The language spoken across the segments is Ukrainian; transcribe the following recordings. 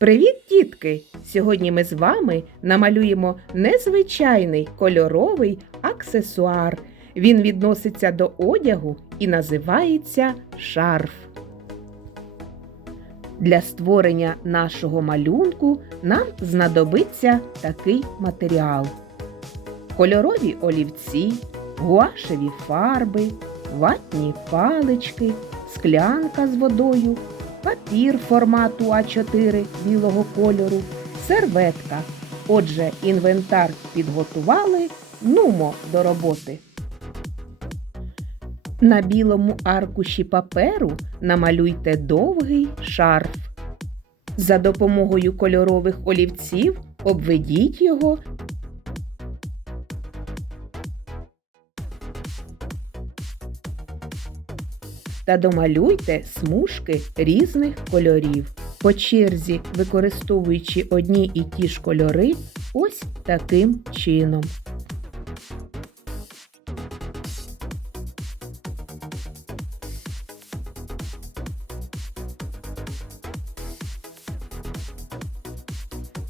Привіт, дітки! Сьогодні ми з вами намалюємо незвичайний кольоровий аксесуар. Він відноситься до одягу і називається шарф. Для створення нашого малюнку нам знадобиться такий матеріал: кольорові олівці, гуашеві фарби, ватні палички, склянка з водою, папір формату А4 білого кольору, серветка. Отже, інвентар підготували, нумо до роботи. На білому аркуші паперу намалюйте довгий шарф. За допомогою кольорових олівців обведіть його та домалюйте смужки різних кольорів. По черзі, використовуючи одні і ті ж кольори, ось таким чином.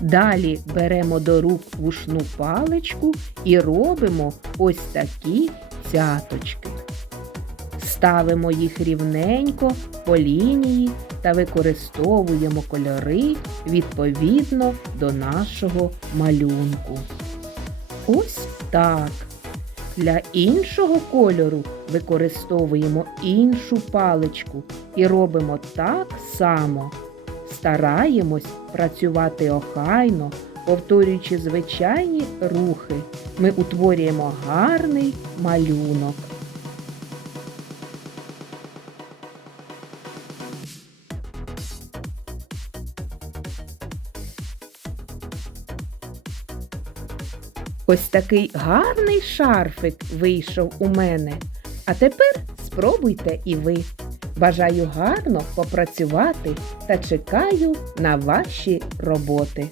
Далі беремо до рук вушну паличку і робимо ось такі цяточки. Ставимо їх рівненько по лінії та використовуємо кольори відповідно до нашого малюнку. Ось так. Для іншого кольору використовуємо іншу паличку і робимо так само. Стараємось працювати охайно, повторюючи звичайні рухи. Ми утворюємо гарний малюнок. Ось такий гарний шарфик вийшов у мене. А тепер спробуйте і ви. Бажаю гарно попрацювати та чекаю на ваші роботи.